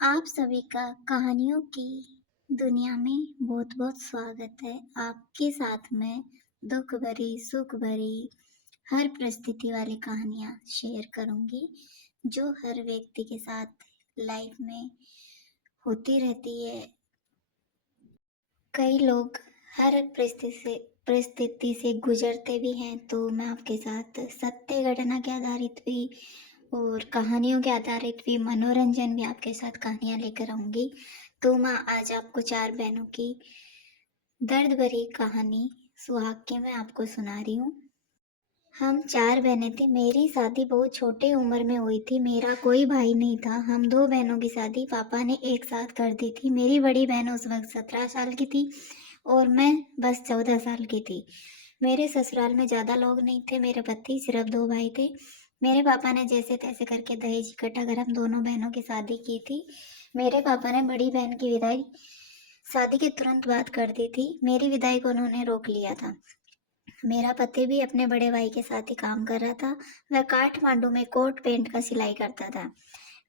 आप सभी का कहानियों की दुनिया में बहुत-बहुत स्वागत है। आपके साथ मैं दुख भरी, सुख भरी, हर परिस्थिति वाली कहानियाँ शेयर करूँगी, जो हर व्यक्ति के साथ लाइफ में होती रहती है। कई लोग हर परिस्थिति से गुजरते भी हैं, तो मैं आपके साथ सत्य घटना के आधारित भी और कहानियों के आधारित भी मनोरंजन भी आपके साथ कहानियाँ लेकर आऊँगी। तो मैं आज आपको 4 बहनों की दर्द भरी कहानी सुहाग की मैं आपको सुना रही हूँ। हम 4 बहनें थीं। मेरी शादी बहुत छोटी उम्र में हुई थी। मेरा कोई भाई नहीं था। हम 2 बहनों की शादी पापा ने एक साथ कर दी थी। मेरी बड़ी बहन उस वक़्त 17 साल की थी और मैं बस 14 साल की थी। मेरे ससुराल में ज़्यादा लोग नहीं थे। मेरे पति, सिर्फ़ 2 भाई थे। मेरे पापा ने जैसे-तैसे करके दहेज इकट्ठा कर हम दोनों बहनों की शादी की थी। मेरे पापा ने बड़ी बहन की विदाई शादी के तुरंत बाद कर दी थी। मेरी विदाई को उन्होंने रोक लिया था। मेरा पति भी अपने बड़े भाई के साथ ही काम कर रहा था। वह काठमांडू में कोट पेंट का सिलाई करता था।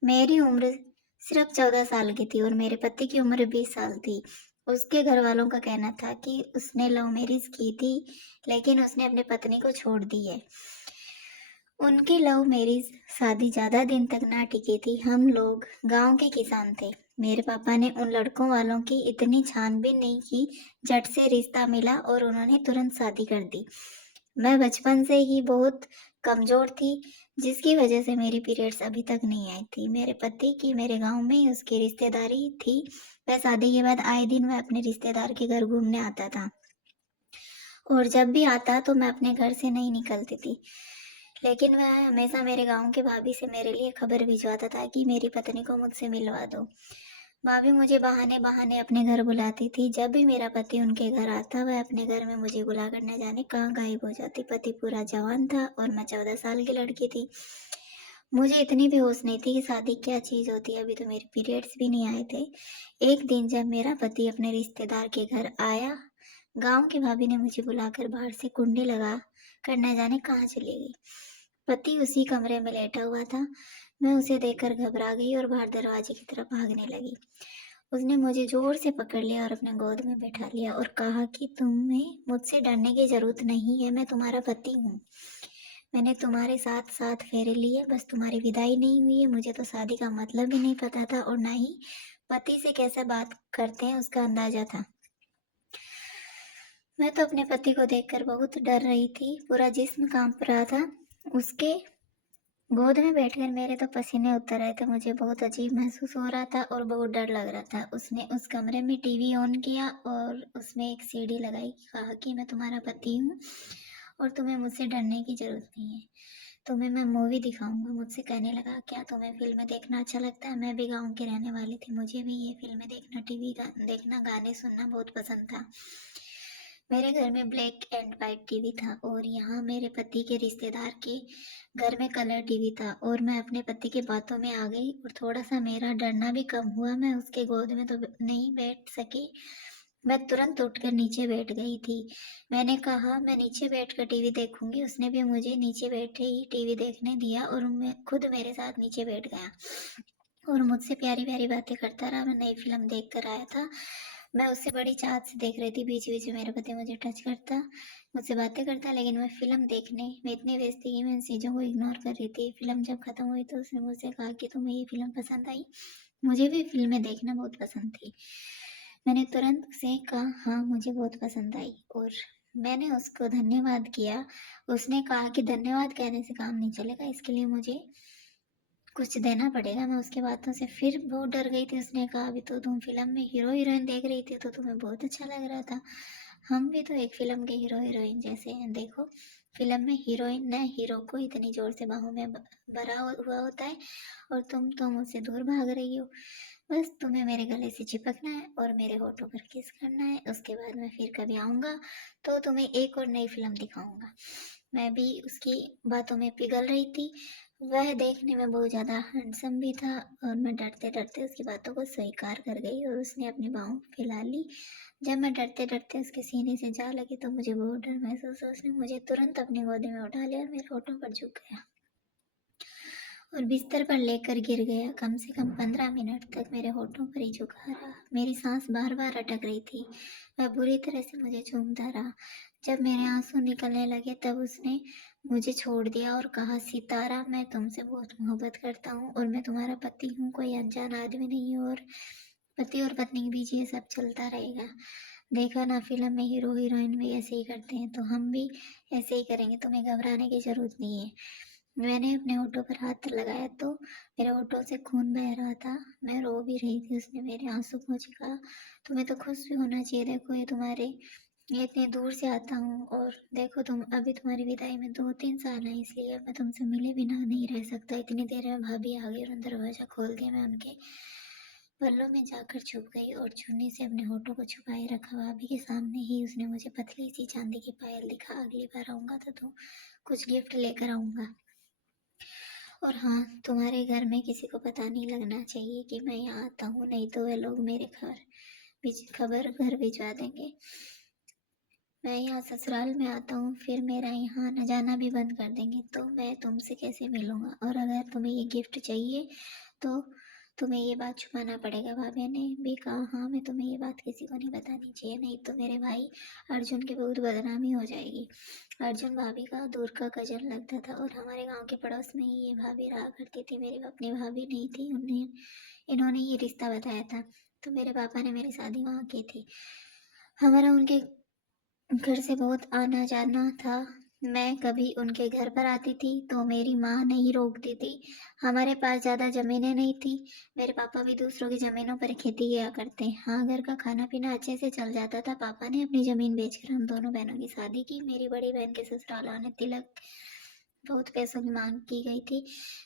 मेरी उम्र सिर्फ 14 साल की थी और मेरे पति की उम्र 20 साल थी। उसके घर वालों का कहना था कि उसने लव मैरिज की थी, लेकिन उसने अपनी पत्नी को छोड़ दी है। उनकी लव मैरिज शादी ज़्यादा दिन तक ना टिकी थी। हम लोग गांव के किसान थे। मेरे पापा ने उन लड़कों वालों की इतनी छानबीन नहीं की, झट से रिश्ता मिला और उन्होंने तुरंत शादी कर दी। मैं बचपन से ही बहुत कमज़ोर थी, जिसकी वजह से मेरी पीरियड्स अभी तक नहीं आई थी। मेरे पति की मेरे गाँव में ही उसकी रिश्तेदारी थी। वह शादी के बाद आए दिन वह अपने रिश्तेदार के घर घूमने आता था और जब भी आता तो मैं अपने घर से नहीं निकलती थी। लेकिन वह हमेशा मेरे गाँव के भाभी से मेरे लिए खबर भिजवाता था कि मेरी पत्नी को मुझसे मिलवा दो। भाभी मुझे बहाने-बहाने अपने घर बुलाती थी। जब भी मेरा पति उनके घर आता, वह अपने घर में मुझे बुलाकर न जाने कहाँ गायब हो जाती। पति पूरा जवान था और मैं 14 साल की लड़की थी। मुझे इतनी भी होश नहीं थी कि शादी क्या चीज़ होती है, अभी तो मेरे पीरियड्स भी नहीं आए थे। एक दिन जब मेरा पति अपने रिश्तेदार के घर आया, गाँव की भाभी ने मुझे बुलाकर बाहर से कुंडी लगा कर न जाने कहाँ चली गई। पति उसी कमरे में लेटा हुआ था। मैं उसे देखकर घबरा गई और बाहर दरवाजे की तरफ भागने लगी। उसने मुझे ज़ोर से पकड़ लिया और अपने गोद में बैठा लिया और कहा कि तुम्हें मुझसे डरने की ज़रूरत नहीं है, मैं तुम्हारा पति हूँ। मैंने तुम्हारे साथ 7 फेरे लिए, बस तुम्हारी विदाई नहीं हुई है। मुझे तो शादी का मतलब ही नहीं पता था और ना ही पति से कैसे बात करते हैं उसका अंदाज़ा था। मैं तो अपने पति को देखकर बहुत डर रही थी, पूरा जिस्म काँप रहा था। उसके गोद में बैठकर मेरे तो पसीने उतर रहे थे। मुझे बहुत अजीब महसूस हो रहा था और बहुत डर लग रहा था। उसने उस कमरे में टीवी ऑन किया और उसमें एक सीडी लगाई, कहा कि मैं तुम्हारा पति हूँ और तुम्हें मुझसे डरने की ज़रूरत नहीं है। तुम्हें मैं मूवी दिखाऊंगा। मुझसे कहने लगा, क्या तुम्हें फ़िल्में देखना अच्छा लगता है? मैं भी गाँव की रहने वाली थी। मुझे भी ये फ़िल्में देखना, देखना, गाने सुनना बहुत पसंद था। मेरे घर में ब्लैक एंड वाइट टीवी था और यहाँ मेरे पति के रिश्तेदार के घर में कलर टीवी था और मैं अपने पति की बातों में आ गई और थोड़ा-सा मेरा डरना भी कम हुआ। मैं उसके गोद में तो नहीं बैठ सकी। मैं तुरंत उठकर नीचे बैठ गई थी। मैंने कहा, मैं नीचे बैठकर टीवी देखूँगी। उसने भी मुझे नीचे बैठे ही टीवी देखने दिया और मैं खुद मेरे साथ नीचे बैठ गया और मुझसे प्यारी-प्यारी बातें करता रहा। मैं नई फ़िल्म देख कर आया था। मैं उससे बड़ी चाहत से देख रही थी। बीच-बीच में मेरा पति मुझे टच करता, मुझसे बातें करता, लेकिन मैं फ़िल्म देखने में इतनी व्यस्त थी कि मैं इन चीज़ों को इग्नोर कर रही थी। फ़िल्म जब खत्म हुई तो उसने मुझसे कहा कि तुम्हें ये फ़िल्म पसंद आई? मुझे भी फ़िल्में देखना बहुत पसंद थी। मैंने तुरंत उसे कहा, हाँ, मुझे बहुत पसंद आई और मैंने उसको धन्यवाद किया। उसने कहा कि धन्यवाद कहने से काम नहीं चलेगा, इसके लिए मुझे कुछ देना पड़ेगा। मैं उसकी बातों से फिर बहुत डर गई थी। उसने कहा, अभी तो तुम फ़िल्म में हीरो-हीरोइन देख रही थी तो तुम्हें बहुत अच्छा लग रहा था। हम भी तो एक फ़िल्म के हीरो-हीरोइन जैसे हैं। देखो, फ़िल्म में हीरोइन ने हीरो को इतनी ज़ोर से बाहों में भरा हुआ होता है और तुम तो मुझसे दूर भाग रही हो। बस तुम्हें मेरे गले से चिपकना है और मेरे होठों पर किस करना है। उसके बाद मैं फिर कभी आऊँगा तो तुम्हें एक और नई फ़िल्म दिखाऊँगा। मैं भी उसकी बातों में पिघल रही थी। वह देखने में बहुत ज़्यादा हैंडसम भी था और मैं डरते-डरते उसकी बातों को स्वीकार कर गई और उसने अपनी बाहों फैला ली। जब मैं डरते-डरते उसके सीने से जा लगी तो मुझे बहुत डर महसूस हुआ। उसने मुझे तुरंत अपनी गोदी में उठा लिया और मेरे होठों पर झुक गया और बिस्तर पर लेकर गिर गया। कम से कम 15 मिनट तक मेरे होठों पर ही झुका रहा। मेरी सांस बार बार अटक रही थी। वह बुरी तरह से मुझे चूमता रहा। जब मेरे आंसू निकलने लगे तब उसने मुझे छोड़ दिया और कहा, सितारा, मैं तुमसे बहुत मोहब्बत करता हूँ और मैं तुम्हारा पति हूँ, कोई अनजान आदमी नहीं हूँ, और पति और पत्नी के बीच ये सब चलता रहेगा। देखा ना, फिल्म में हीरो हीरोइन भी ऐसे ही करते हैं, तो हम भी ऐसे ही करेंगे, तुम्हें घबराने की जरूरत नहीं है। मैंने अपने होठों पर हाथ लगाया तो मेरे होठों से खून बह रहा था। मैं रो भी रही थी। उसने मेरे आंसू पोंछे कहा, तुम्हें तो खुश भी होना चाहिए। देखो, ये इतने दूर से आता हूँ, और देखो तुम, अभी तुम्हारी विदाई में 2-3 साल हैं, इसलिए मैं तुमसे मिले बिना नहीं रह सकता। इतनी देर में भाभी आ गई और दरवाजा खोल दिया। मैं उनके पल्लों में जाकर छुप गई और चुन्नी से अपने होठों को छुपाए रखा। भाभी के सामने ही उसने मुझे पतली सी चांदी की पायल दिखा। अगली बार आऊंगा तो कुछ गिफ्ट लेकर आऊंगा। और हाँ, तुम्हारे घर में किसी को पता नहीं लगना चाहिए कि मैं यहाँ आता हूँ, नहीं तो वे लोग मेरे खबर घर भिजवा देंगे। मैं यहाँ ससुराल में आता हूँ, फिर मेरा यहाँ आना जाना भी बंद कर देंगे, तो मैं तुमसे कैसे मिलूँगा? और अगर तुम्हें ये गिफ्ट चाहिए तो तुम्हें ये बात छुपाना पड़ेगा। भाभी ने भी कहा, हाँ, मैं तुम्हें ये बात किसी को नहीं बतानी चाहिए, नहीं तो मेरे भाई अर्जुन की बहुत बदनामी हो जाएगी। अर्जुन भाभी का दूर का कजन लगता था और हमारे गांव के पड़ोस में ही ये भाभी रहा करती थी। मेरी अपनी भाभी नहीं थी, इन्होंने ये रिश्ता बताया था, तो मेरे पापा ने मेरी शादी वहाँ की थी। हमारा उनके घर से बहुत आना जाना था। मैं कभी उनके घर पर आती थी तो मेरी माँ नहीं रोकती थी। हमारे पास ज़्यादा ज़मीनें नहीं थी। मेरे पापा भी दूसरों की ज़मीनों पर खेती किया करते। हाँ, घर का खाना पीना अच्छे से चल जाता था। पापा ने अपनी ज़मीन बेचकर हम दोनों बहनों की शादी की। मेरी बड़ी बहन के ससुराल ने तिलक बहुत पैसों की मांग की गई थी,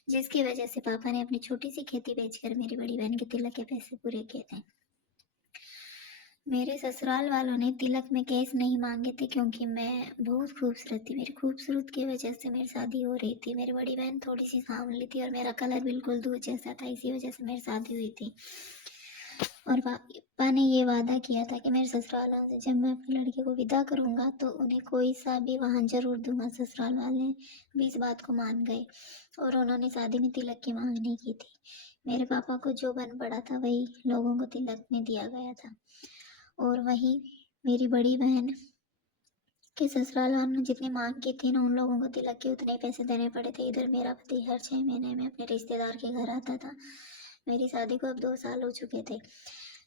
जिसकी वजह से पापा ने अपनी छोटी सी खेती बेचकर मेरी बड़ी बहन के तिलक के पैसे पूरे किए थे। मेरे ससुराल वालों ने तिलक में केस नहीं मांगे थे क्योंकि मैं बहुत खूबसूरत थी। मेरी खूबसूरत की वजह से मेरी शादी हो रही थी। मेरी बड़ी बहन थोड़ी सी सांवली थी और मेरा कलर बिल्कुल दूध जैसा था, इसी वजह से मेरी शादी हुई थी। और पापा ने ये वादा किया था कि मेरे ससुराल वालों से जब मैं अपनी लड़की को विदा करूंगा तो उन्हें कोई सा भी वाहन जरूर दूंगा। ससुराल वाले भी इस बात को मान गए और उन्होंने शादी में तिलक की मांग नहीं की थी। मेरे पापा को जो बन पड़ा था वही लोगों को तिलक में दिया गया था। और वहीं मेरी बड़ी बहन के ससुराल वालों ने जितनी मांग की थी ना, उन लोगों को तिलक के उतने ही पैसे देने पड़े थे। इधर मेरा पति हर 6 महीने में अपने रिश्तेदार के घर आता था। मेरी शादी को अब 2 साल हो चुके थे।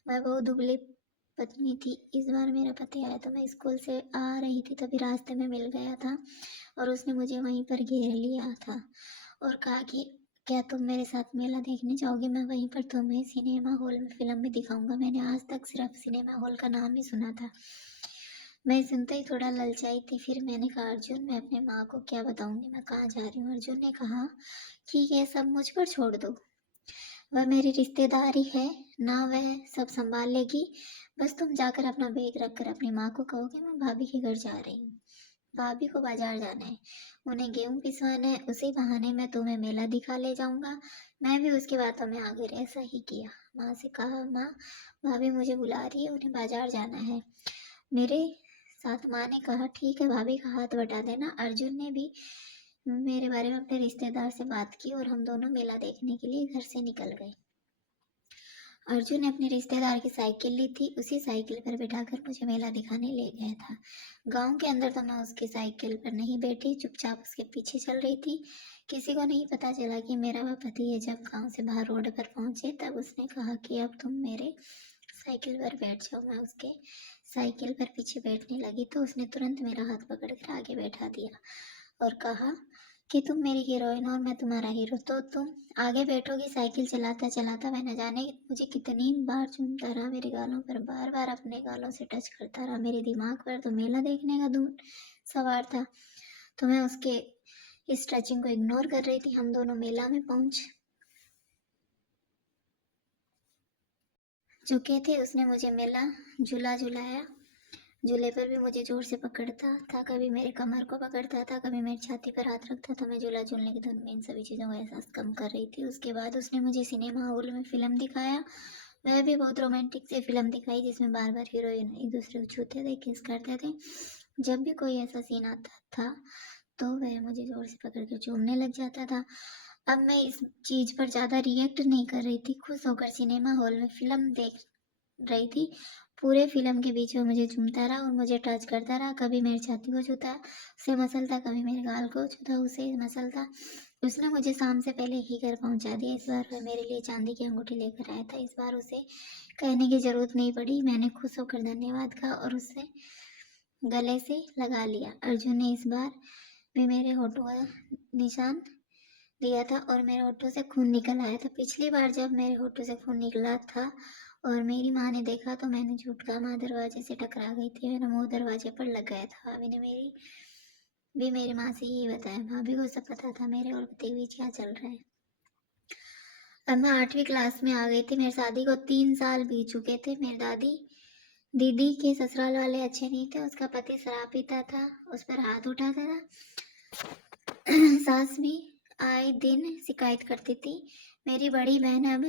मैं बहुत दुबली पत्नी थी। इस बार मेरा पति आया तो मैं स्कूल से आ रही थी, तभी रास्ते में मिल गया था और उसने मुझे वहीं पर घेर लिया था और कहा कि क्या तुम मेरे साथ मेला देखने जाओगे? मैं वहीं पर तुम्हें सिनेमा हॉल में फिल्म भी दिखाऊंगा। मैंने आज तक सिर्फ सिनेमा हॉल का नाम ही सुना था। मैं सुनते ही थोड़ा ललचाई थी। फिर मैंने कहा, अर्जुन, मैं अपने माँ को क्या बताऊंगी, मैं कहाँ जा रही हूँ? अर्जुन ने कहा कि ये सब मुझ पर छोड़ दो, वह मेरी रिश्तेदारी है ना, वह सब संभाल लेगी। बस तुम जाकर अपना बैग रखकर अपनी माँ को कहोगे मैं भाभी के घर जा रही हूँ। भाभी को बाजार जाना है, उन्हें गेहूं पिसवाना है, उसी बहाने मैं तुम्हें मेला दिखा ले जाऊंगा। मैं भी उसकी बातों में आ गई। ऐसा ही किया। माँ से कहा, माँ, भाभी मुझे बुला रही है, उन्हें बाजार जाना है। मेरे साथ माँ ने कहा, ठीक है, भाभी का हाथ बटा देना। अर्जुन ने भी मेरे बारे में अपने रिश्तेदार से बात की और हम दोनों मेला देखने के लिए घर से निकल गए। अर्जुन ने अपने रिश्तेदार की साइकिल ली थी, उसी साइकिल पर बिठाकर मुझे मेला दिखाने ले गया था। गांव के अंदर तो मैं उसकी साइकिल पर नहीं बैठी, चुपचाप उसके पीछे चल रही थी। किसी को नहीं पता चला कि मेरा वह पति है। जब गांव से बाहर रोड पर पहुंचे तब उसने कहा कि अब तुम मेरे साइकिल पर बैठ जाओ। मैं उसके साइकिल पर पीछे बैठने लगी तो उसने तुरंत मेरा हाथ पकड़कर आगे बैठा दिया और कहा कि तुम मेरी हीरोइन और मैं तुम्हारा हीरो, तो तुम आगे बैठोगी। साइकिल चलाता चलाता वह न जाने मुझे कितनी बार चूमता रहा। मेरे गालों पर बार बार अपने गालों से टच करता रहा। मेरे दिमाग पर तो मेला देखने का धुन सवार था, तो मैं उसके इस टचिंग को इग्नोर कर रही थी। हम दोनों मेला में पहुंच चुके थे। उसने मुझे मेला झूला झुलाया। झूले पर भी मुझे जोर से पकड़ता था, कभी मेरे कमर को पकड़ता था, कभी मेरी छाती पर हाथ रखता था। मैं झूला झूलने की धुन में इन सभी चीज़ों का एहसास कम कर रही थी। उसके बाद उसने मुझे सिनेमा हॉल में फिल्म दिखाया। वह भी बहुत रोमांटिक सी फिल्म दिखाई जिसमें बार बार हीरोइन एक दूसरे को छूते थे, किस करते थे। जब भी कोई ऐसा सीन आता था तो वह मुझे जोर से पकड़ कर चूमने लग जाता था। अब मैं इस चीज़ पर ज़्यादा रिएक्ट नहीं कर रही थी, खुश होकर सिनेमा हॉल में फ़िल्म देख रही थी। पूरे फ़िल्म के बीच में मुझे चूमता रहा और मुझे टच करता रहा, कभी मेरी छाती को छूता, उसे मसलता, कभी मेरे गाल को छूता, उसे मसलता। उसने मुझे शाम से पहले ही घर पहुंचा दिया। इस बार वह मेरे लिए चांदी की अंगूठी लेकर आया था। इस बार उसे कहने की ज़रूरत नहीं पड़ी, मैंने खुश होकर धन्यवाद कहा और उससे गले से लगा लिया। अर्जुन ने इस बार भी मेरे होठों का निशान दिया था और मेरे होठों से खून निकल आया था। पिछली बार जब मेरे होठों से खून निकला था और मेरी माँ ने देखा तो मैंने झूठ कहा, माँ दरवाजे से टकरा गई थी, मेरा मुंह दरवाजे पर लग गया था। भाभी ने मेरी माँ से यही बताया। भाभी को सब पता था मेरे और पति के बीच क्या चल रहा है। अब मैं 8वीं क्लास में आ गई थी। मेरी शादी को 3 साल बीत चुके थे। मेरी दीदी के ससुराल वाले अच्छे नहीं थे। उसका पति शराब पीता था, उस पर हाथ उठाता था। सास भी आए दिन शिकायत करती थी। मेरी बड़ी बहन अब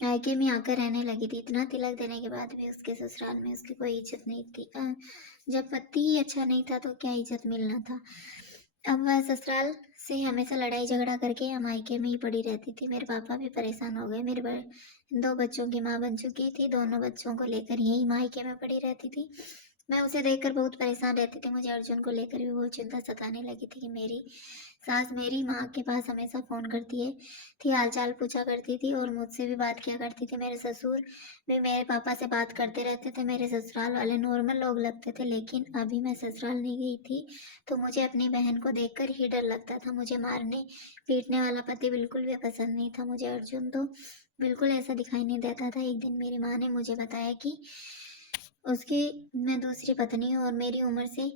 मायके में आकर रहने लगी थी। इतना तिलक देने के बाद भी उसके ससुराल में उसकी कोई इज्जत नहीं थी। जब पति ही अच्छा नहीं था तो क्या इज्जत मिलना था। अब वह ससुराल से हमेशा लड़ाई झगड़ा करके मायके में ही पड़ी रहती थी। मेरे पापा भी परेशान हो गए। मेरे 2 बच्चों की माँ बन चुकी थी। दोनों बच्चों को लेकर यही मायके में पड़ी रहती थी। मैं उसे देखकर बहुत परेशान रहती थी। मुझे अर्जुन को लेकर भी बहुत चिंता सताने लगी थी कि मेरी सास मेरी माँ के पास हमेशा फ़ोन करती थी, हालचाल पूछा करती थी और मुझसे भी बात किया करती थी। मेरे ससुर भी मेरे पापा से बात करते रहते थे। मेरे ससुराल वाले नॉर्मल लोग लगते थे, लेकिन अभी मैं ससुराल नहीं गई थी तो मुझे अपनी बहन को देखकर ही डर लगता था। मुझे मारने पीटने वाला पति बिल्कुल भी पसंद नहीं था। मुझे अर्जुन तो बिल्कुल ऐसा दिखाई नहीं देता था। एक दिन मेरी माँ ने मुझे बताया कि उसकी मैं दूसरी पत्नी हूँ और मेरी उम्र से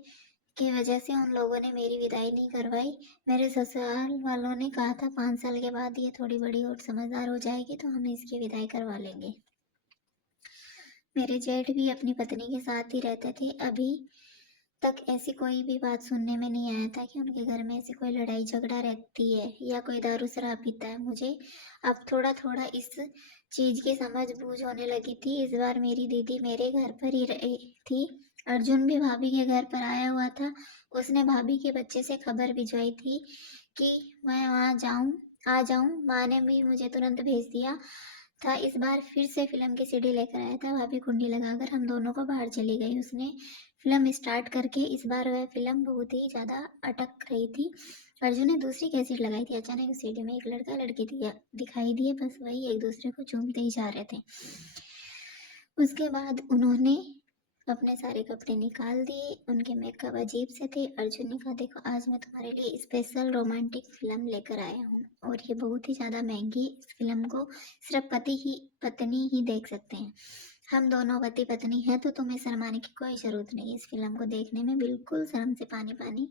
की वजह से उन लोगों ने मेरी विदाई नहीं करवाई। मेरे ससुराल वालों ने कहा था 5 साल के बाद ये थोड़ी बड़ी और समझदार हो जाएगी तो हम इसकी विदाई करवा लेंगे। मेरे जेठ भी अपनी पत्नी के साथ ही रहते थे। अभी तक ऐसी कोई भी बात सुनने में नहीं आया था कि उनके घर में ऐसी कोई लड़ाई झगड़ा रहती है या कोई दारू शराब पीता है। मुझे अब थोड़ा थोड़ा इस चीज़ की समझ बूझ होने लगी थी। इस बार मेरी दीदी मेरे घर पर ही रही थी। अर्जुन भी भाभी के घर पर आया हुआ था। उसने भाभी के बच्चे से खबर भिजवाई थी कि मैं वहाँ आ जाऊँ। माँ ने भी मुझे तुरंत भेज दिया था। इस बार फिर से फिल्म की सीडी लेकर आया था। भाभी कुंडी लगाकर हम दोनों को बाहर चली गई। उसने फिल्म स्टार्ट करके इस बार वह फिल्म बहुत ही ज़्यादा अटक रही थी। अर्जुन ने दूसरी कैसेट लगाई थी। अचानक सीडी में एक लड़का लड़की दिखाई दिए। बस वही एक दूसरे को चूमते ही जा रहे थे। उसके बाद उन्होंने अपने सारे कपड़े निकाल दिए। उनके मेकअप अजीब से थे। अर्जुन ने कहा, देखो आज मैं तुम्हारे लिए स्पेशल रोमांटिक फिल्म लेकर आया हूँ और ये बहुत ही ज़्यादा महंगी। इस फिल्म को सिर्फ पत्नी ही देख सकते हैं। हम दोनों पति पत्नी हैं तो तुम्हें शर्माने की कोई ज़रूरत नहीं। इस फिल्म को देखने में बिल्कुल शर्म से पानी पानी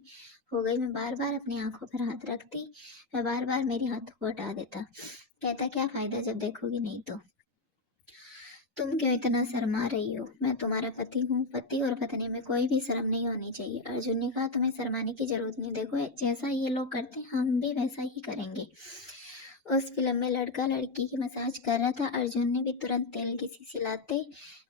हो गई। मैं बार बार अपनी आंखों पर हाथ रखती, मैं बार बार मेरे हाथों को हटा देता। कहता, क्या फ़ायदा जब देखोगी नहीं तो। तुम क्यों इतना शर्मा रही हो? मैं तुम्हारा पति हूँ। पति और पत्नी में कोई भी शर्म नहीं होनी चाहिए। अर्जुन ने कहा, तुम्हें शर्माने की जरूरत नहीं। देखो जैसा ये लोग करते हैं हम भी वैसा ही करेंगे। उस फिल्म में लड़का लड़की की मसाज कर रहा था। अर्जुन ने भी तुरंत तेल की शीशी लाते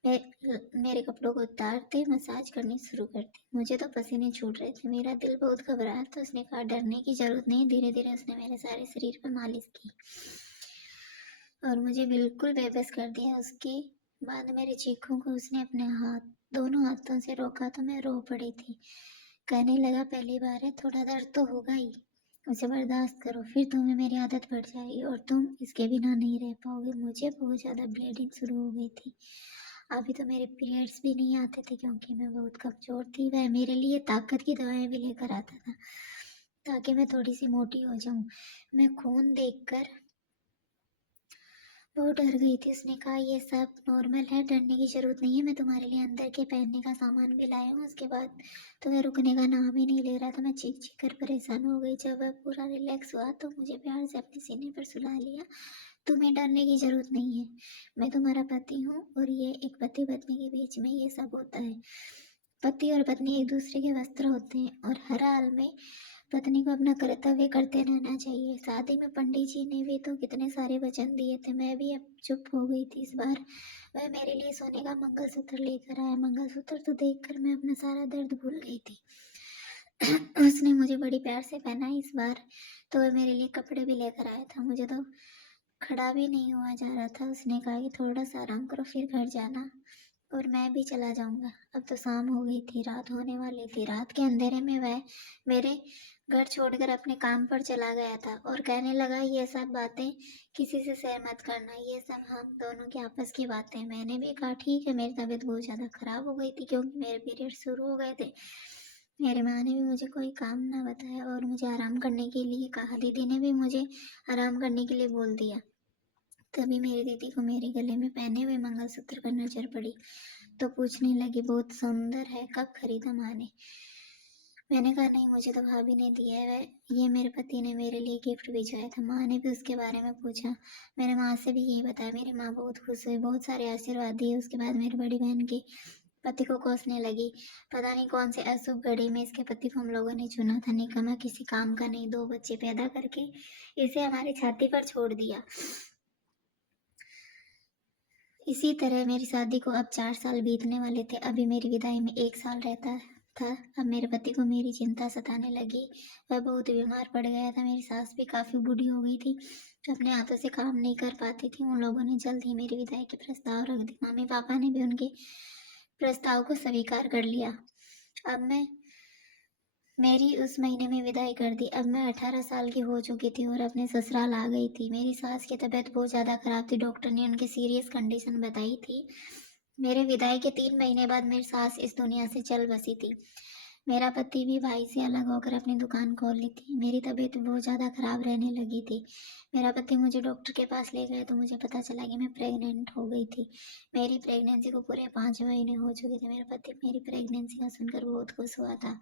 मेरे कपड़ों को उतारते मसाज करनी शुरू कर दी। मुझे तो पसीने छूट रहे थे। मेरा दिल बहुत घबराया था। उसने कहा, डरने की जरूरत नहीं। धीरे धीरे उसने मेरे सारे शरीर पर मालिश की और मुझे बिल्कुल बेबस कर दिया। उसके बाद मेरी चीखों को उसने अपने दोनों हाथों से रोका तो मैं रो पड़ी थी। कहने लगा, पहली बार है, थोड़ा दर्द तो होगा ही, उसे बर्दाश्त करो, फिर तुम्हें मेरी आदत पड़ जाएगी और तुम इसके बिना नहीं रह पाओगे। मुझे बहुत ज़्यादा ब्लीडिंग शुरू हो गई थी। अभी तो मेरे पीरियड्स भी नहीं आते थे क्योंकि मैं बहुत कमज़ोर थी। वह मेरे लिए ताकत की दवाएं भी लेकर आता था ताकि मैं थोड़ी सी मोटी हो जाऊं। मैं खून देखकर वो डर गई थी। उसने कहा, ये सब नॉर्मल है, डरने की ज़रूरत नहीं है। मैं तुम्हारे लिए अंदर के पहनने का सामान भी लाया हूँ। उसके बाद तो वह रुकने का नाम ही नहीं ले रहा था। मैं चीख चीख कर परेशान हो गई। जब वह पूरा रिलैक्स हुआ तो मुझे प्यार से अपने सीने पर सुला लिया। तुम्हें डरने की ज़रूरत नहीं है। मैं तुम्हारा पति हूँ और ये एक पति पत्नी के बीच में ये सब होता है। पति और पत्नी एक दूसरे के वस्त्र होते हैं और हर हाल में पत्नी को अपना कर्तव्य करते रहना चाहिए। शादी में पंडित जी ने भी तो कितने सारे वचन दिए थे। मैं भी अब चुप हो गई थी। इस बार वह मेरे लिए सोने का मंगलसूत्र लेकर आया। मंगलसूत्र तो देखकर मैं अपना सारा दर्द भूल गई थी। उसने मुझे बड़ी प्यार से पहनाई इस बार, तो वह मेरे लिए कपड़े भी लेकर आया था। मुझे तो खड़ा भी नहीं हुआ जा रहा था। उसने कहा कि थोड़ा-सा आराम करो फिर घर जाना और मैं भी चला जाऊँगा। अब तो शाम हो गई थी, रात होने वाली थी। रात के अंधेरे में वह मेरे घर छोड़कर अपने काम पर चला गया था और कहने लगा, ये सब बातें किसी से शेयर मत करना, ये सब हम दोनों की आपस की बातें। मैंने भी कहा ठीक है। मेरी तबीयत बहुत ज़्यादा ख़राब हो गई थी क्योंकि मेरे पीरियड शुरू हो गए थे। मेरी माँ ने भी मुझे कोई काम ना बताया और मुझे आराम करने के लिए कहा। दीदी ने भी मुझे आराम करने के लिए बोल दिया। तभी मेरी दीदी को मेरे गले में पहने हुए मंगलसूत्र पर नजर पड़ी, तो पूछने लगी, बहुत सुंदर है, कब खरीदा माँ ने? मैंने कहा नहीं, मुझे तो भाभी ने दिया है, ये मेरे पति ने मेरे लिए गिफ्ट भिजवाया था। माँ ने भी उसके बारे में पूछा। मैंने माँ से भी यही बताया। मेरी माँ बहुत खुश हुई, बहुत सारे आशीर्वाद दिए। उसके बाद मेरी बड़ी बहन के पति को कोसने लगी, पता नहीं कौन से अशुभ घड़ी में इसके पति को हम लोगों ने चुना था। निकम्मा, किसी काम का नहीं, 2 बच्चे पैदा करके इसे हमारी छाती पर छोड़ दिया। इसी तरह मेरी शादी को अब 4 साल बीतने वाले थे। अभी मेरी विदाई में 1 साल रहता था। अब मेरे पति को मेरी चिंता सताने लगी। वह बहुत बीमार पड़ गया था। मेरी सास भी काफ़ी बूढ़ी हो गई थी, अपने हाथों से काम नहीं कर पाती थी। उन लोगों ने जल्द ही मेरी विदाई के प्रस्ताव रख दिए। मम्मी पापा ने भी उनके प्रस्ताव को स्वीकार कर लिया। अब मैं मेरी उस महीने में विदाई कर दी। अब मैं 18 साल की हो चुकी थी और अपने ससुराल आ गई थी। मेरी सास की तबीयत बहुत ज़्यादा खराब थी। डॉक्टर ने उनकी सीरियस कंडीशन बताई थी। मेरे विदाई के 3 महीने बाद मेरी सास इस दुनिया से चल बसी थी। मेरा पति भी भाई से अलग होकर अपनी दुकान खोल ली थी। मेरी तबीयत बहुत ज़्यादा खराब रहने लगी थी। मेरा पति मुझे डॉक्टर के पास ले गए तो मुझे पता चला कि मैं प्रेग्नेंट हो गई थी। मेरी प्रेगनेंसी को पूरे 5 महीने हो चुके थे। मेरा पति मेरी प्रेगनेंसी का सुनकर बहुत खुश हुआ था।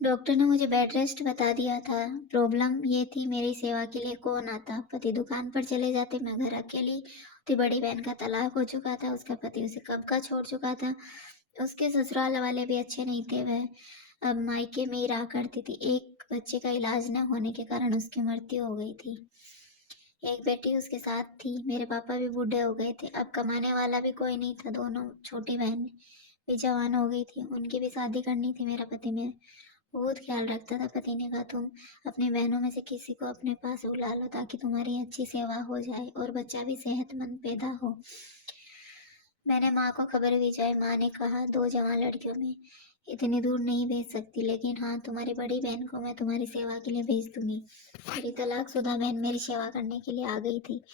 डॉक्टर ने मुझे बेड रेस्ट बता दिया था। प्रॉब्लम ये थी, मेरी सेवा के लिए कौन आता? पति दुकान पर चले जाते, मैं घर अकेली होती। बड़ी बहन का तलाक हो चुका था, उसका पति उसे कब का छोड़ चुका था। उसके ससुराल वाले भी अच्छे नहीं थे। वह अब मायके में ही रहा करती थी। एक बच्चे का इलाज न होने के कारण उसकी मृत्यु हो गई थी। एक बेटी उसके साथ थी। मेरे पापा भी बूढ़े हो गए थे, अब कमाने वाला भी कोई नहीं था। दोनों छोटी बहन भी जवान हो गई थी, उनकी भी शादी करनी थी। मेरा पति में बहुत ख्याल रखता था। पति ने कहा, तुम अपनी बहनों में से किसी को अपने पास बुला लो ताकि तुम्हारी अच्छी सेवा हो जाए और बच्चा भी सेहतमंद पैदा हो। मैंने माँ को खबर भिजवाई। माँ ने कहा, 2 जवान लड़कियों में इतनी दूर नहीं भेज सकती, लेकिन हाँ, तुम्हारी बड़ी बहन को मैं तुम्हारी सेवा के लिए भेज दूंगी। मेरी तलाकशुदा बहन मेरी सेवा करने के लिए आ गई थी।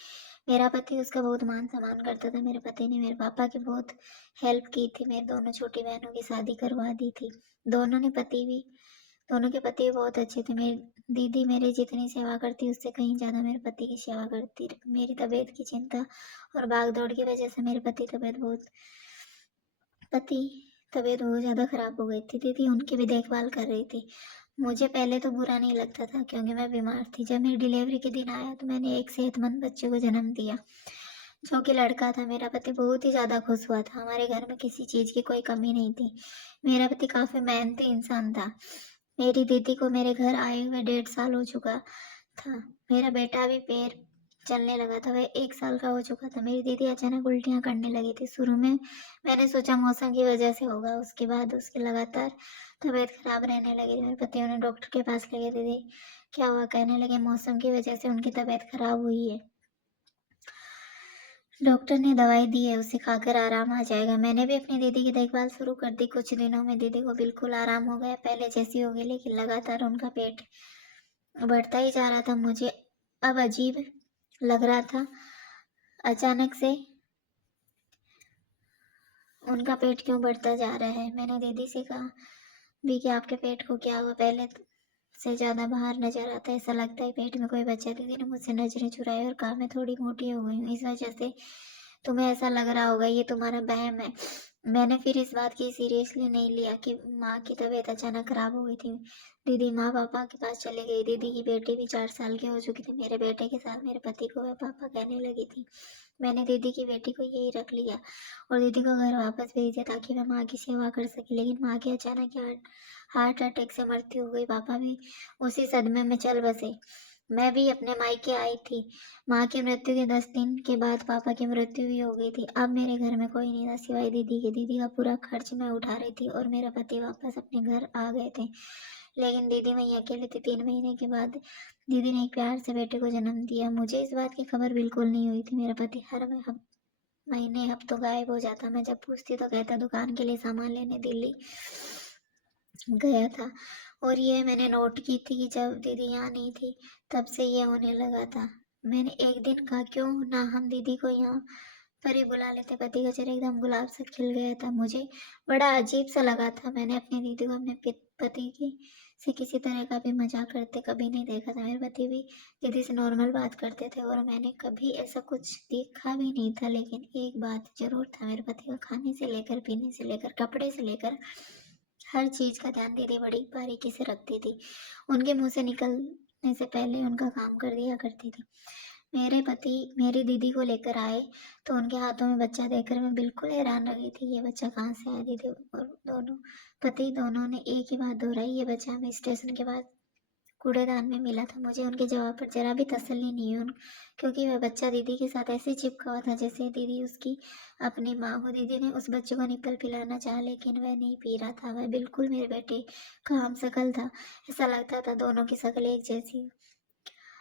मेरा पति उसका बहुत मान सम्मान करता था। मेरे पति ने मेरे पापा की बहुत हेल्प की थी। मेरी दोनों छोटी बहनों की शादी करवा दी थी। दोनों के पति भी बहुत अच्छे थे। मेरी दीदी मेरी जितनी सेवा करती उससे कहीं ज़्यादा मेरे पति की सेवा करती। मेरी तबीयत की चिंता और भाग दौड़ की वजह से मेरे पति तबीयत बहुत ज़्यादा खराब हो गई थी। दीदी उनकी भी देखभाल कर रही थी। मुझे पहले तो बुरा नहीं लगता था क्योंकि मैं बीमार थी। जब मेरी डिलीवरी के दिन आया तो मैंने एक सेहतमंद बच्चे को जन्म दिया, जो कि लड़का था। मेरा पति बहुत ही ज़्यादा खुश हुआ था। हमारे घर में किसी चीज़ की कोई कमी नहीं थी। मेरा पति काफ़ी मेहनती इंसान था। मेरी दीदी को मेरे घर आए हुए 1.5 साल हो चुका था। मेरा बेटा भी पैर चलने लगा था। वह 1 साल का हो चुका था। मेरी दीदी अचानक उल्टियाँ करने लगी थी। शुरू में मैंने सोचा मौसम की वजह से होगा। उसके बाद उसकी लगातार तबीयत खराब रहने लगी। मेरे पति उन्हें डॉक्टर के पास ले गए। दीदी क्या हुआ? कहने लगे, मौसम की वजह से उनकी तबीयत खराब हुई है। डॉक्टर ने दवाई दी है, उसे खाकर आराम आ जाएगा। मैंने भी अपनी दीदी की देखभाल शुरू कर दी। कुछ दिनों में दीदी को बिल्कुल आराम हो गया, पहले जैसी हो गई, लेकिन लगातार उनका पेट बढ़ता ही जा रहा था। मुझे अब अजीब लग रहा था। अचानक से उनका पेट क्यों बढ़ता जा रहा है? मैंने दीदी से कहा भी कि आपके पेट को क्या हुआ? पहले से ज़्यादा बाहर नजर आता है, ऐसा लगता है पेट में कोई बच्चा। दीदी ने मुझसे नजरें चुराई और कहा, मैं थोड़ी मोटी हो गई हूँ, इस वजह से तुम्हें ऐसा लग रहा होगा, ये तुम्हारा वहम है। मैंने फिर इस बात की सीरियसली नहीं लिया कि माँ की तबीयत अचानक खराब हो गई थी। दीदी माँ पापा के पास चली गई। दीदी की बेटी भी 4 साल की हो चुकी थी। मेरे बेटे के साथ मेरे पति को वह पापा कहने लगी थी। मैंने दीदी की बेटी को यही रख लिया और दीदी को घर वापस भेज दिया ताकि मैं माँ की सेवा कर सके। लेकिन माँ की अचानक हार्ट अटैक से मृत्यु हो गई। पापा भी उसी सदमे में चल बसे। मैं भी अपने मायके आई थी। माँ की मृत्यु के 10 दिन के बाद पापा की मृत्यु भी हो गई थी। अब मेरे घर में कोई नहीं था सिवाय दीदी के। दीदी का पूरा खर्च मैं उठा रही थी और मेरा पति वापस अपने घर आ गए थे। लेकिन दीदी वहीं अकेले थी। 3 महीने के बाद दीदी ने एक प्यार से बेटे को जन्म दिया। मुझे इस बात की खबर बिल्कुल नहीं हुई थी। मेरा पति हर महीने हफ्तों गायब हो जाता। मैं जब पूछती तो कहता दुकान के लिए सामान लेने दिल्ली गया था। और ये मैंने नोट की थी कि जब दीदी यहाँ नहीं थी तब से ये होने लगा था। मैंने एक दिन कहा क्यों ना हम दीदी को यहाँ पर ही बुला लेते। पति का चेहरा एकदम गुलाब सा खिल गया था। मुझे बड़ा अजीब सा लगा था। मैंने अपनी दीदी को अपने पति की से किसी तरह का भी मजाक करते कभी नहीं देखा था। मेरे पति भी दीदी से नॉर्मल बात करते थे और मैंने कभी ऐसा कुछ देखा भी नहीं था। लेकिन एक बात जरूर था, मेरे पति का खाने से लेकर पीने से लेकर कपड़े से लेकर हर चीज का ध्यान दीदी बड़ी बारीकी से रखती थी। उनके मुंह से निकलने से पहले उनका काम कर दिया करती थी। मेरे पति मेरी दीदी को लेकर आए तो उनके हाथों में बच्चा देखकर मैं बिल्कुल हैरान रह गई थी। ये बच्चा कहाँ से आया? दीदी और दोनों पति दोनों ने एक ही बात दोहराई, ये बच्चा हमें स्टेशन के बाद कूड़ेदान में मिला था। मुझे उनके जवाब पर जरा भी तसल्ली नहीं हुई क्योंकि वह बच्चा दीदी के साथ ऐसे चिपका हुआ था जैसे दीदी उसकी अपनी माँ हो। दीदी ने उस बच्चे को निप्पल पिलाना चाहा लेकिन वह नहीं पी रहा था। वह बिल्कुल मेरे बेटे का हम शकल था। ऐसा लगता था दोनों की शक्ल एक जैसी।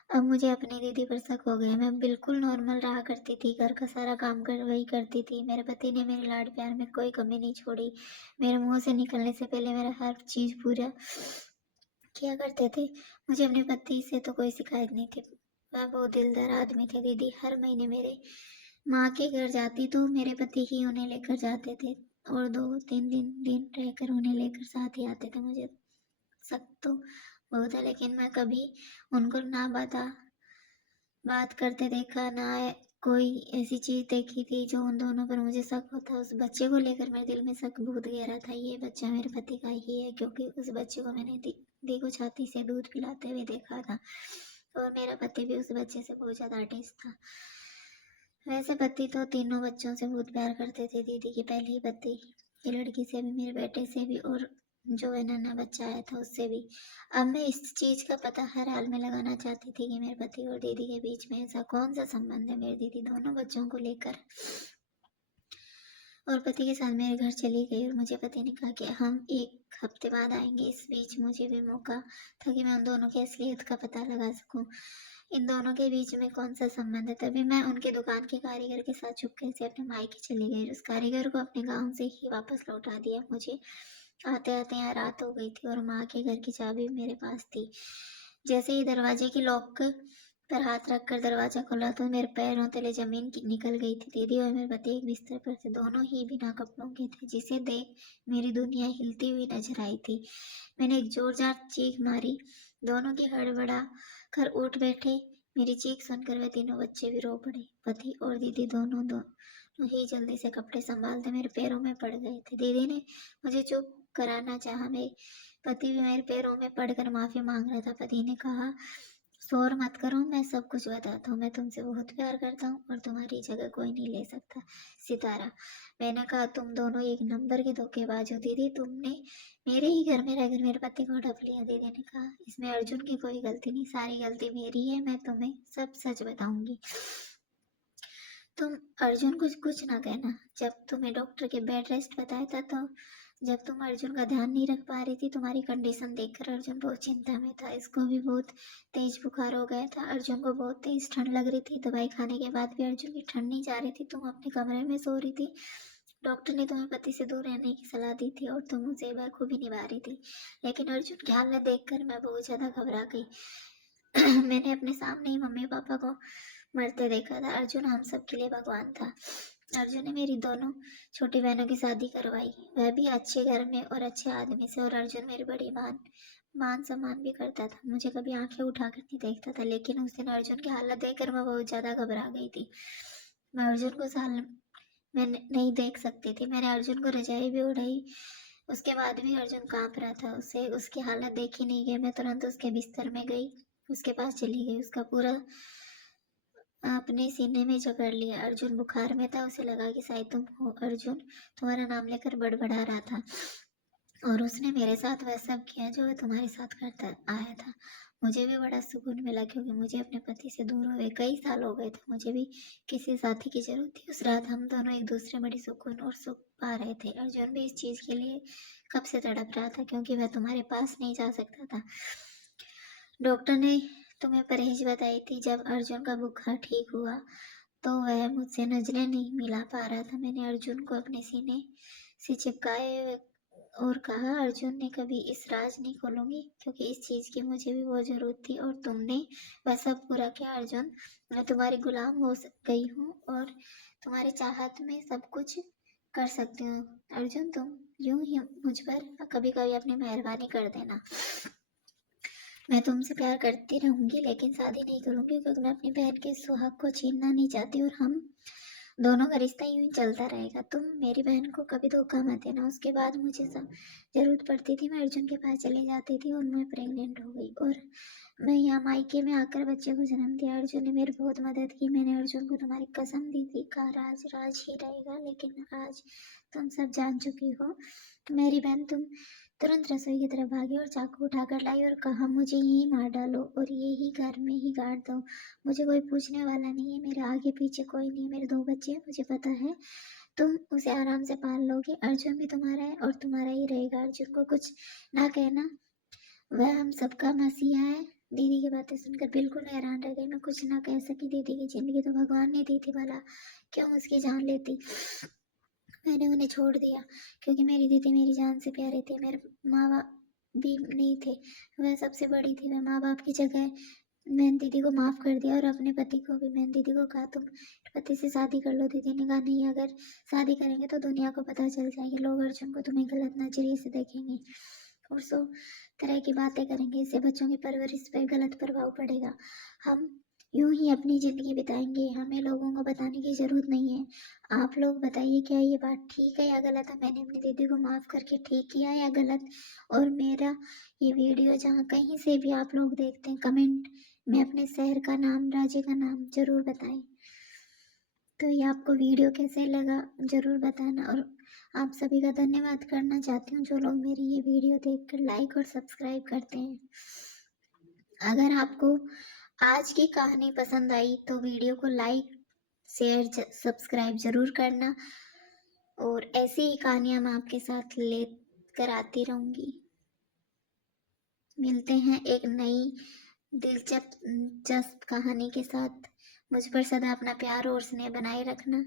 अब मुझे अपनी दीदी पर शक हो गया। मैं बिल्कुल नॉर्मल रहा करती थी, घर का सारा काम कर वही करती थी। मेरे पति ने मेरे लाड प्यार में कोई कमी नहीं छोड़ी। मेरे मुंह से निकलने से पहले मेरा हर चीज पूरा किया करते थे। मुझे अपने पति से तो कोई शिकायत नहीं थी। वह बहुत दिलदार आदमी थे। दीदी हर महीने मेरे माँ के घर जाती तो मेरे पति ही उन्हें लेकर जाते थे और 2-3 दिन रहकर उन्हें लेकर साथ ही आते थे। मुझे शक तो बहुत है लेकिन मैं कभी उनको ना बात करते देखा ना कोई ऐसी चीज देखी थी जो उन दोनों पर मुझे शक होता। उस बच्चे को लेकर मेरे दिल में शक बहुत गहरा था। ये बच्चा मेरे पति का ही है क्योंकि उस बच्चे को मैंने दी को छाती से दूध पिलाते हुए देखा था और मेरा पति भी उस बच्चे से बहुत ज्यादा अटैच था। वैसे पति तो तीनों बच्चों से बहुत प्यार करते थे, दीदी की पहली पति की लड़की से भी, मेरे बेटे से भी और जो है नन्हा बच्चा आया था उससे भी। अब मैं इस चीज का पता हर हाल में लगाना चाहती थी कि मेरे पति और दीदी के बीच में ऐसा कौन सा संबंध है। मेरी दीदी दोनों बच्चों को लेकर और पति के साथ मेरे घर चली गई और मुझे पति ने कहा कि हम 1 हफ्ते बाद आएंगे। इस बीच मुझे भी मौका था कि मैं उन दोनों की असलियत का पता लगा सकूं। इन दोनों के बीच में कौन सा संबंध है। तभी मैं उनके दुकान के कारीगर के साथ चुपके से अपने मायके चली गई। उस कारीगर को अपने गांव से ही वापस लौटा दिया। मुझे आते आते यहाँ रात हो गई थी और माँ के घर की चाबी मेरे पास थी। जैसे ही दरवाजे की लॉक पर हाथ रखकर दरवाजा खोला तो मेरे पैरों तले जमीन निकल गई थी। दीदी और मेरे पति एक बिस्तर पर थे, दोनों ही बिना कपड़ों के थे, जिसे देख मेरी दुनिया हिलती हुई नजर आई थी। मैंने एक जोरदार चीख मारी। दोनों की हड़बड़ा कर उठ बैठे। मेरी चीख सुनकर वे तीनों बच्चे भी रो पड़े। पति और दीदी दोनों ही जल्दी से कपड़े संभालते मेरे पैरों में पड़ गए थे। दीदी ने मुझे चुप कराना चाहा। मेरे पति भी मेरे पैरों में पड़कर माफी मांग रहा था। पति ने कहा शोर मत करो, मैं सब कुछ बताता हूँ। मैं तुमसे बहुत प्यार करता हूँ और तुम्हारी जगह कोई नहीं ले सकता। सितारा, मैंने कहा तुम दोनों एक नंबर के धोखेबाज हो। दीदी तुमने मेरे ही घर में रहकर मेरे पति को ढप लिया। दीदी ने कहा इसमें अर्जुन की कोई गलती नहीं, सारी गलती मेरी है। मैं तुम्हें सब सच बताऊंगी। तुम अर्जुन को कुछ ना कहना। जब तुम्हें डॉक्टर के बेड रेस्ट बताया था तो जब तुम अर्जुन का ध्यान नहीं रख पा रही थी, तुम्हारी कंडीशन देखकर अर्जुन बहुत चिंता में था। इसको भी बहुत तेज बुखार हो गया था। अर्जुन को बहुत तेज ठंड लग रही थी। दवाई खाने के बाद भी अर्जुन की ठंड नहीं जा रही थी। तुम अपने कमरे में सो रही थी। डॉक्टर ने तुम्हें पति से दूर रहने की सलाह दी थी और तुम उसे बखूबी निभा रही थी। लेकिन अर्जुन की हालत देखकर मैं बहुत ज्यादा घबरा गई। मैंने अपने सामने ही मम्मी पापा को मरते देखा था। अर्जुन हम सब के लिए भगवान था। अर्जुन ने मेरी दोनों छोटी बहनों की शादी करवाई, वह भी अच्छे घर में और अच्छे आदमी से। और अर्जुन मेरी बड़ी मान सम्मान भी करता था। मुझे कभी आंखें उठाकर नहीं देखता था। लेकिन उस दिन अर्जुन की हालत देखकर मैं बहुत ज्यादा घबरा गई थी। मैं अर्जुन को साल में नहीं देख सकती थी। मैंने अर्जुन को रजाई भी उड़ाई, उसके बाद भी अर्जुन कांप रहा था। उसे उसकी हालत देखी नहीं गई। मैं तुरंत उसके बिस्तर में गई, उसके पास चली गई, उसका पूरा अपने सीने में जकड़ लिया। अर्जुन बुखार में था। उसे लगा कि शायद तुम हो। अर्जुन तुम्हारा नाम लेकर बड़बड़ा रहा था और उसने मेरे साथ वह सब किया जो वह तुम्हारे साथ करता आया था। मुझे भी बड़ा सुकून मिला, क्योंकि मुझे अपने पति से दूर हुए कई साल हो गए थे। मुझे भी किसी साथी की ज़रूरत थी। उस रात हम दोनों एक दूसरे बड़ी सुकून और सुख पा रहे थे। अर्जुन भी इस चीज़ के लिए कब से तड़प रहा था, क्योंकि वह तुम्हारे पास नहीं जा सकता था। डॉक्टर ने तुम्हें परहेज बताई थी। जब अर्जुन का बुखार ठीक हुआ तो वह मुझसे नजरें नहीं मिला पा रहा था। मैंने अर्जुन को अपने सीने से चिपकाए और कहा, अर्जुन ने कभी इस राज नहीं खोलूंगी, क्योंकि इस चीज़ की मुझे भी बहुत ज़रूरत थी और तुमने वह सब पूरा किया। अर्जुन, मैं तुम्हारी गुलाम हो गई हूँ और तुम्हारी चाहत में सब कुछ कर सकती हूँ। अर्जुन, तुम यूं ही मुझ पर कभी कभी अपनी मेहरबानी कर देना। मैं तुमसे प्यार करती रहूंगी, लेकिन शादी नहीं करूंगी, क्योंकि मैं अपनी बहन के सुहाग को छीनना नहीं चाहती और हम दोनों का रिश्ता यूं ही चलता रहेगा। तुम मेरी बहन को कभी धोखा मत देना। उसके बाद मुझे सब जरूरत पड़ती थी, मैं अर्जुन के पास चली जाती थी और मैं प्रेग्नेंट हो गई और मैं यहाँ मायके में आकर बच्चे को जन्म दिया। अर्जुन ने मेरी बहुत मदद की। मैंने अर्जुन को तुम्हारी कसम दी थी, कहा राज राज ही रहेगा, लेकिन आज तुम सब जान चुकी हो। मेरी बहन, तुम तुरंत रसोई की तरफ भागी और चाकू उठाकर लाई और कहा, मुझे यही मार डालो और यही घर में ही गाड़ दो। मुझे कोई पूछने वाला नहीं है, मेरे आगे पीछे कोई नहीं। मेरे 2 बच्चे हैं, मुझे पता है तुम उसे आराम से पाल लोगे। अर्जुन भी तुम्हारा है और तुम्हारा ही रहेगा। अर्जुन को कुछ ना कहना, वह हम सबका मसीहा है। दीदी की बातें सुनकर बिल्कुल हैरान रह गई। मैं कुछ ना कह सकी। दीदी की जिंदगी तो भगवान ने दी थी, भला क्यों उसकी जान लेती। मैंने उन्हें छोड़ दिया, क्योंकि मेरी दीदी मेरी जान से प्यारी थी। मेरे माँ बाप भी नहीं थे, वह सबसे बड़ी थी। वह माँ बाप की जगह मैंने दीदी को माफ़ कर दिया और अपने पति को भी। मैंने दीदी को कहा, तुम पति से शादी कर लो। दीदी ने कहा, नहीं, अगर शादी करेंगे तो दुनिया को पता चल जाएगी, लोग अर्जुन को तुम्हें गलत नजरिए से देखेंगे और सौ तरह की बातें करेंगे। इससे बच्चों की परवरिश पर गलत प्रभाव पड़ेगा। हम यूं ही अपनी जिंदगी बिताएंगे, हमें लोगों को बताने की जरूरत नहीं है। आप लोग बताइए, क्या ये बात ठीक है या गलत है? मैंने अपनी दीदी को माफ़ करके ठीक किया या गलत? और मेरा ये वीडियो जहाँ कहीं से भी आप लोग देखते हैं, कमेंट में अपने शहर का नाम, राज्य का नाम जरूर बताएं। तो ये आपको वीडियो कैसे लगा जरूर बताना, और आप सभी का धन्यवाद करना चाहती हूँ जो लोग मेरी ये वीडियो देखकर लाइक और सब्सक्राइब करते हैं। अगर आपको आज की कहानी पसंद आई तो वीडियो को लाइक, शेयर, सब्सक्राइब जरूर करना, और ऐसी ही कहानियाँ मैं आपके साथ लेकर आती रहूँगी। मिलते हैं एक नई दिलचस्प कहानी के साथ। मुझ पर सदा अपना प्यार और स्नेह बनाए रखना।